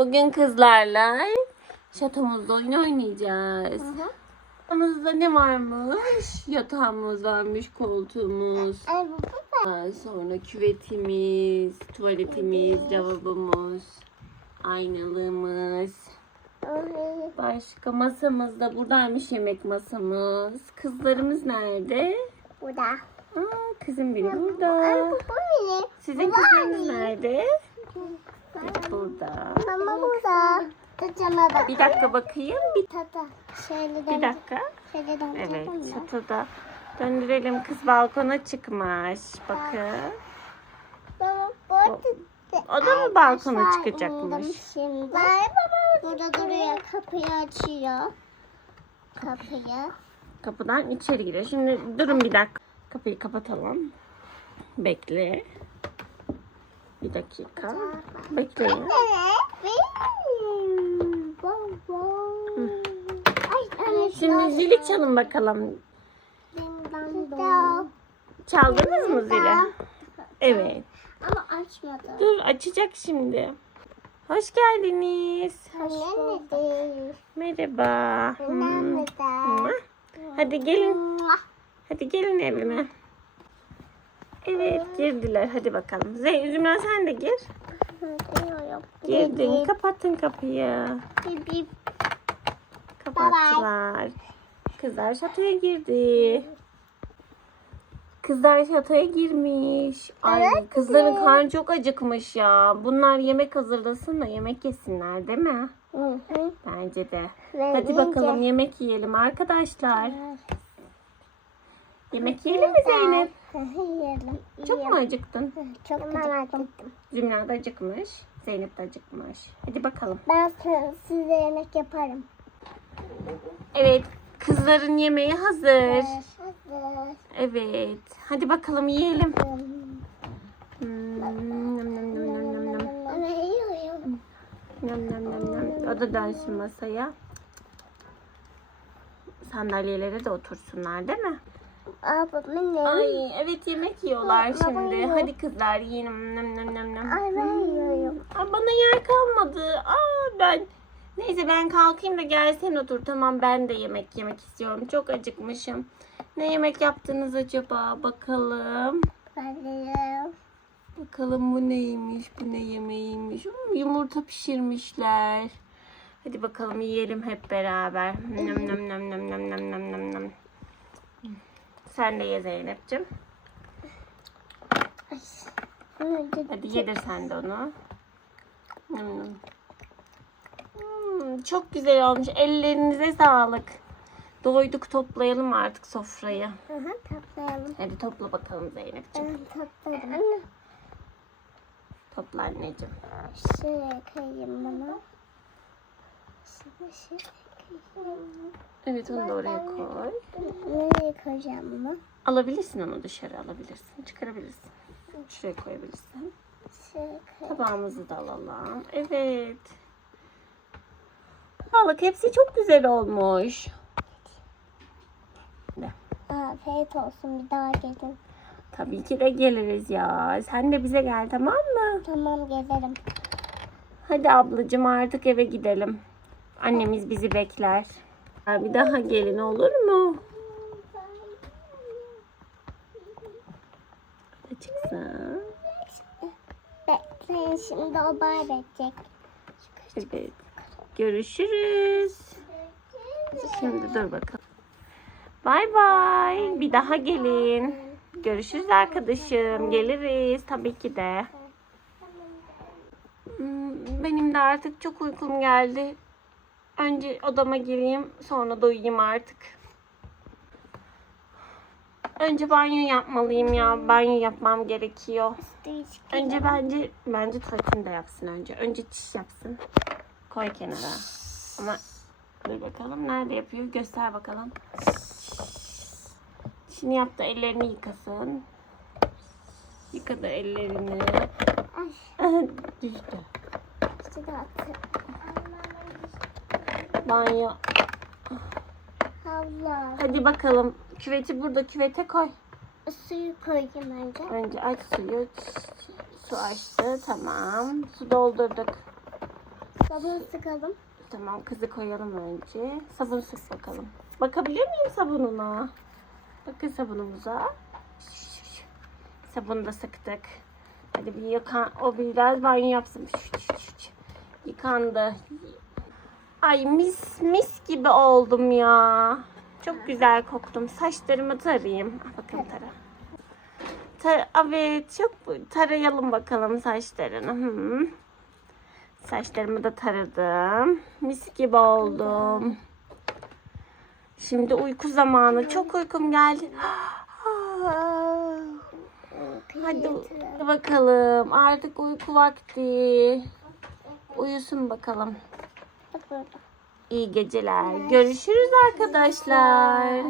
Bugün kızlarla şatomuzda oyun oynayacağız. Şatomuzda ne varmış? Yatağımız varmış, koltuğumuz. Sonra küvetimiz, tuvaletimiz, lavabomuz, aynalığımız. Başka masamız da buradaymış yemek masamız. Kızlarımız nerede? Bu da. Aa, kızım benim burada. Sizin kızlarınız nerede? Burada. Mama burada. Tutacağım bak. Bir dakika bakayım. Bir, Tata. Şöyle bir dakika. Şöyle. Evet, çatıda. Döndürelim. Kız balkona çıkmış. Bakın. Baba bu arada O da mı balkona çıkacakmış? Şimdi. Burada duruyor. Kapıyı açıyor. Kapıyı. Kapıdan içeri giriyor. Şimdi durun bir dakika. Kapıyı kapatalım. Bekle. Bir dakika. Bekleyin. Şimdi zili çalın bakalım. Çaldınız mı zili? Evet. Ama açmadı. Dur açacak şimdi. Hoş geldiniz. Ne değil. Merhaba. Nerede? Hadi gelin. Hadi gelin evime. Evet girdiler. Hadi bakalım. Zey Zümra sen de gir. Girdin. Kapattın kapıyı. Kapattılar. Kızlar şatoya girdi. Kızlar şatoya girmiş. Ay Evet, kızların karnı çok acıkmış ya. Bunlar yemek hazırlasın da yemek yesinler değil mi? Hı hı. Bence de. Hadi bakalım yemek yiyelim arkadaşlar. Yemek yiyelim mi Zeynep? Yiyelim. Çok mu acıktın? Çok acıktım. Zümra da acıkmış. Zeynep de acıkmış. Hadi bakalım. Ben si- size yemek yaparım. Evet. Kızların yemeği hazır. Hazır. Evet. Hadi bakalım yiyelim. Hmm. Nam, nam, nam, nam, nam, nam. Ama yiyorum. Nam, nam, nam, nam. O da dönsün masaya. Sandalyelere de otursunlar değil mi? Ay evet yemek yiyorlar şimdi. Hadi kızlar yiyin. Nüm nüm nüm nüm. Ay ben hmm. yiyorum. Aa, bana yer kalmadı. Aa ben Neyse ben kalkayım da gel sen otur. Tamam ben de yemek yemek istiyorum. Çok acıkmışım. Ne yemek yaptınız acaba? Bakalım. Bakalım. Bakalım bu neymiş? Bu ne yemeğiymiş? Hmm, yumurta pişirmişler. Hadi bakalım yiyelim hep beraber. Nam nam nam nam nam nam nam nam. Sen de ye Zeynep'ciğim. Hadi yedir sen de onu. Nam. Hmm, çok güzel olmuş. Ellerinize sağlık. Doyduk toplayalım artık sofrayı. Hı hı toplayalım. Hadi topla bakalım Zeynep'ciğim. Ben topladım. Anne. Topla anneciğim. Şuraya koyayım bunu. Şuraya koyayım. Evet onu da oraya koy. Nereye koyacağım bunu? Alabilirsin onu dışarı alabilirsin. Çıkarabilirsin. Şuraya koyabilirsin. Tabağımızı da alalım. Evet. Balık hepsi çok güzel olmuş. Afiyet olsun bir daha gelin. Tabii ki de geliriz ya. Sen de bize gel tamam mı? Tamam gelirim. Hadi ablacığım artık eve gidelim. Annemiz bizi bekler. Bir daha gelin olur mu? Çıksın. Bekleyin şimdi o bay. Evet. Görüşürüz. Şimdi dur bakalım. Bay bay. Bir daha gelin. Görüşürüz arkadaşım. Geliriz tabii ki de. Hmm, Benim de artık çok uykum geldi. Önce odama gireyim, sonra da uyuyayım artık. Önce banyo yapmalıyım ya. Banyo yapmam gerekiyor. Önce bence bence tuvaletini de yapsın önce. Önce çiş yapsın. Koy kenara. Ama dur bakalım nerede yapıyor? Göster bakalım. Şimdi yap da ellerini yıkasın. Yıkadı ellerini. Düştü. işte de attı. Banyo. Allah. Hadi bakalım. Küveti burada küvete koy. Suyu koyayım önce. Önce aç suyu. Su açtı. Tamam. Su doldurduk. Sabun sıkalım. Tamam kızı koyalım önce. Sabun sık bakalım. Bakabilir miyim sabununa? Bakın sabunumuza. Sabunu da sıktık. Hadi bir yıkan. O biraz banyo yapsın. Yıkandı. Ay mis mis gibi oldum ya. Çok güzel koktum. Saçlarımı tarayayım. Ah, Bakın tara. Tar evet çok tarayalım bakalım saçlarını. Hı. Saçlarımı da taradım. Mis gibi oldum. Şimdi uyku zamanı. Çok uykum geldi. Hadi bakalım. Artık uyku vakti. Uyusun bakalım. İyi geceler. Görüşürüz arkadaşlar.